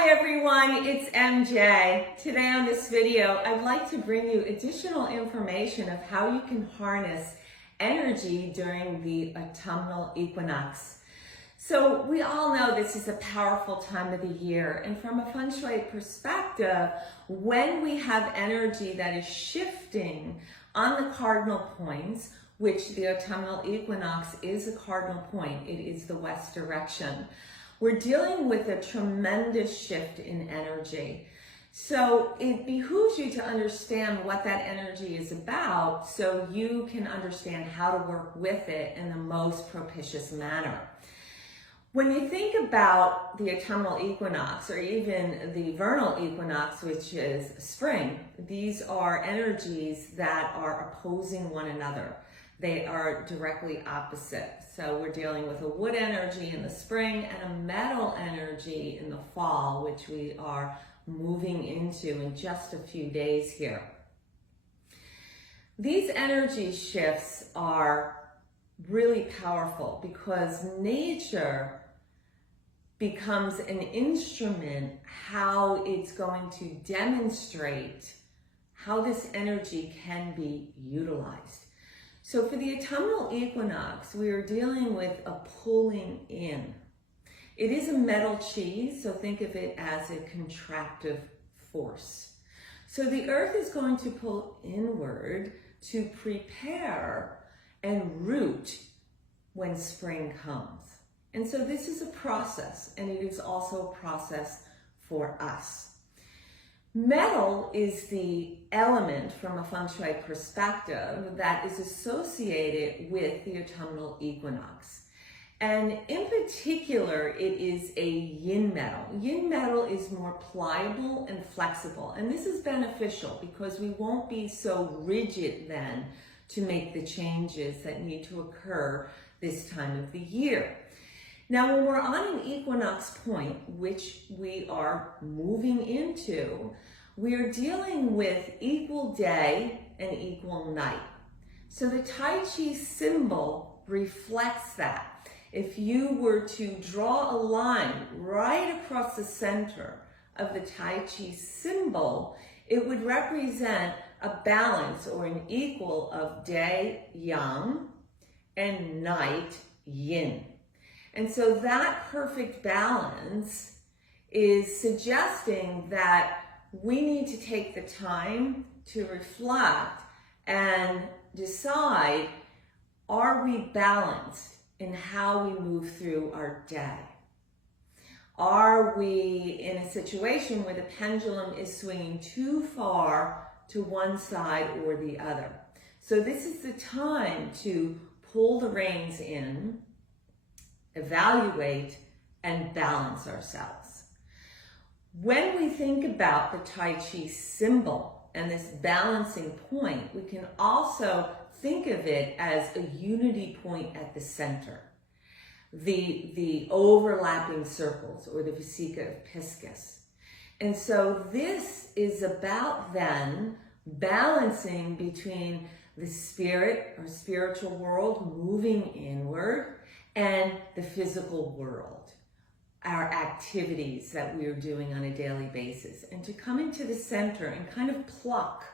Hi everyone, it's MJ. Today on this video, I'd like to bring you additional information of how you can harness energy during the autumnal equinox. So we all know this is a powerful time of the year, and from a feng shui perspective, when we have energy that is shifting on the cardinal points, which the autumnal equinox is a cardinal point, it is the west direction. We're dealing with a tremendous shift in energy. So it behooves you to understand what that energy is about so you can understand how to work with it in the most propitious manner. When you think about the autumnal equinox or even the vernal equinox, which is spring, these are energies that are opposing one another. They are directly opposite. So we're dealing with a wood energy in the spring and a metal energy in the fall, which we are moving into in just a few days here. These energy shifts are really powerful because nature becomes an instrument how it's going to demonstrate how this energy can be utilized. So for the autumnal equinox, we are dealing with a pulling in. It is a metal cheese, so think of it as a contractive force. So the earth is going to pull inward to prepare and root when spring comes. And so this is a process, and it is also a process for us. Metal is the element from a feng shui perspective that is associated with the autumnal equinox. And in particular, it is a yin metal. Yin metal is more pliable and flexible. And this is beneficial because we won't be so rigid then to make the changes that need to occur this time of the year. Now, when we're on an equinox point, which we are moving into, we are dealing with equal day and equal night. So the Tai Chi symbol reflects that. If you were to draw a line right across the center of the Tai Chi symbol, it would represent a balance or an equal of day yang and night yin. And so that perfect balance is suggesting that we need to take the time to reflect and decide, are we balanced in how we move through our day? Are we in a situation where the pendulum is swinging too far to one side or the other? So this is the time to pull the reins in, evaluate, and balance ourselves. When we think about the Tai Chi symbol and this balancing point, we can also think of it as a unity point at the center. The overlapping circles, or the Vesica of Piscis. And so this is about then balancing between the spirit or spiritual world moving inward and the physical world, our activities that we are doing on a daily basis, and to come into the center and kind of pluck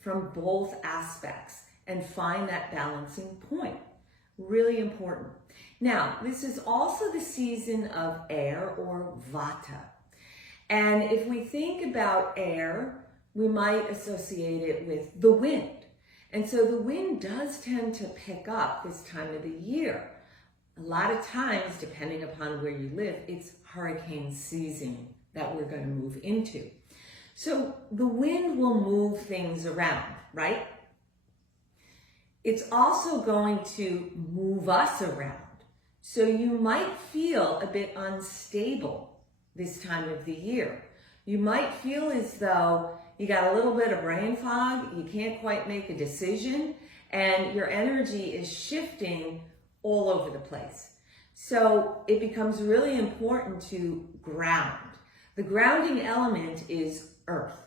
from both aspects and find that balancing point. Really important. Now, this is also the season of air or vata. And if we think about air, we might associate it with the wind. And so the wind does tend to pick up this time of the year. A lot of times, depending upon where you live, it's hurricane season that we're going to move into. So the wind will move things around, right? It's also going to move us around. So you might feel a bit unstable this time of the year. You might feel as though you got a little bit of brain fog, you can't quite make a decision, and your energy is shifting all over the place. So it becomes really important to ground. The grounding element is earth.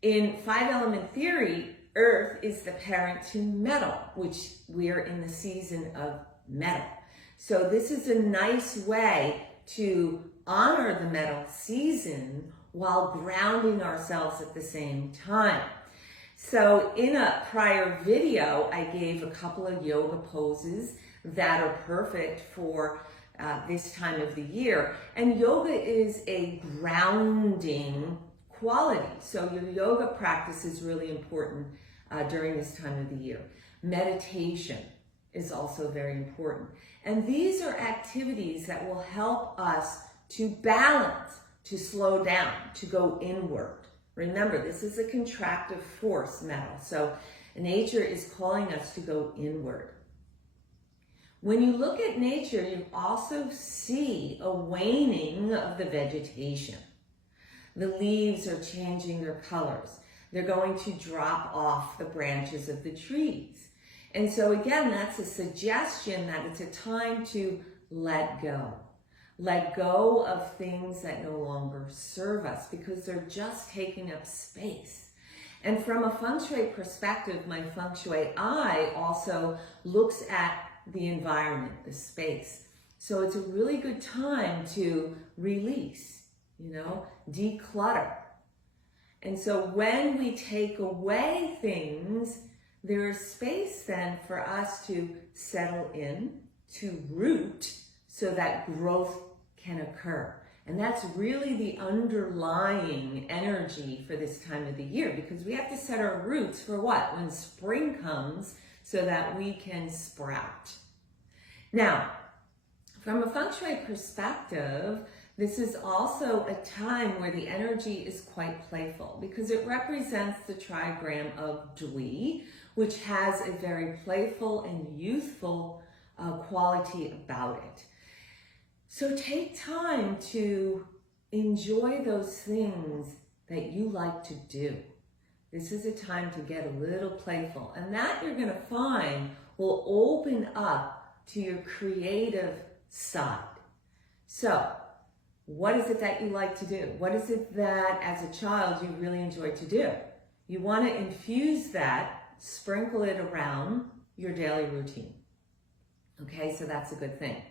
In 5-element theory, earth is the parent to metal, which we are in the season of metal. So this is a nice way to honor the metal season while grounding ourselves at the same time. So in a prior video, I gave a couple of yoga poses that are perfect for this time of the year. And yoga is a grounding quality. So your yoga practice is really important during this time of the year. Meditation is also very important. And these are activities that will help us to balance, to slow down, to go inward. Remember, this is a contractive force metal. So nature is calling us to go inward. When you look at nature, you also see a waning of the vegetation. The leaves are changing their colors. They're going to drop off the branches of the trees. And so again, that's a suggestion that it's a time to let go. Let go of things that no longer serve us because they're just taking up space. And from a feng shui perspective, my feng shui eye also looks at the environment, the space. So it's a really good time to release, declutter. And so when we take away things, there is space then for us to settle in, to root, so that growth can occur. And that's really the underlying energy for this time of the year, because we have to set our roots for what? When spring comes, so that we can sprout. Now, from a feng shui perspective, this is also a time where the energy is quite playful because it represents the trigram of Dui, which has a very playful and youthful quality about it. So take time to enjoy those things that you like to do. This is a time to get a little playful, and that you're going to find will open up to your creative side. So, what is it that you like to do? What is it that as a child you really enjoyed to do? You want to infuse that, sprinkle it around your daily routine. Okay, so that's a good thing.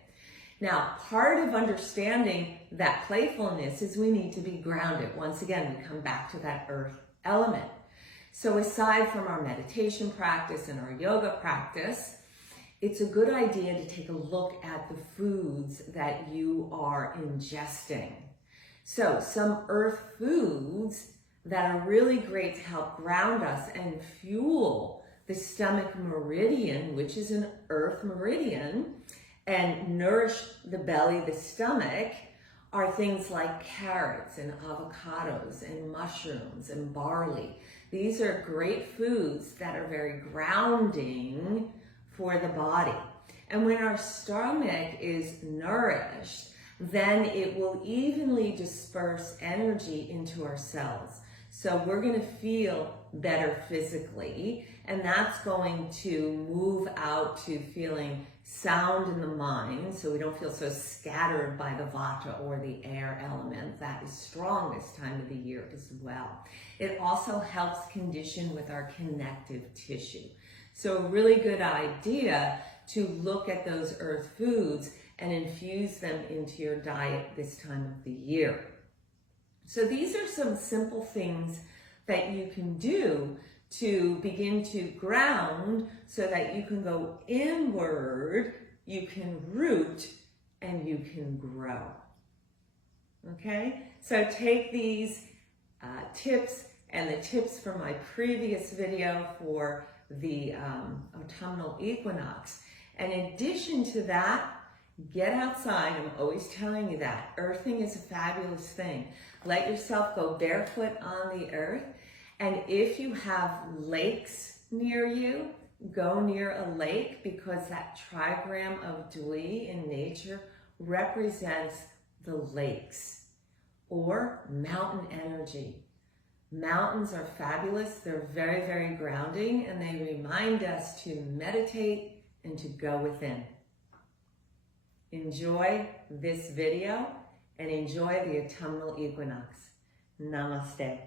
Now, part of understanding that playfulness is we need to be grounded. Once again, we come back to that earth element. So aside from our meditation practice and our yoga practice, it's a good idea to take a look at the foods that you are ingesting. So some earth foods that are really great to help ground us and fuel the stomach meridian, which is an earth meridian, and nourish the belly, the stomach, are things like carrots and avocados and mushrooms and barley. These are great foods that are very grounding for the body. And when our stomach is nourished, then it will evenly disperse energy into our cells. So we're going to feel better physically, and that's going to move out to feeling sound in the mind, so we don't feel so scattered by the vata or the air element that is strong this time of the year as well. It also helps condition with our connective tissue. So a really good idea to look at those earth foods and infuse them into your diet this time of the year. So these are some simple things that you can do to begin to ground so that you can go inward, you can root, and you can grow. Okay? So take these tips and the tips from my previous video for the autumnal equinox. And in addition to that, get outside. I'm always telling you that. Earthing is a fabulous thing. Let yourself go barefoot on the earth. And if you have lakes near you, go near a lake, because that trigram of Dui in nature represents the lakes or mountain energy. Mountains are fabulous. They're very, very grounding, and they remind us to meditate and to go within. Enjoy this video and enjoy the autumnal equinox. Namaste.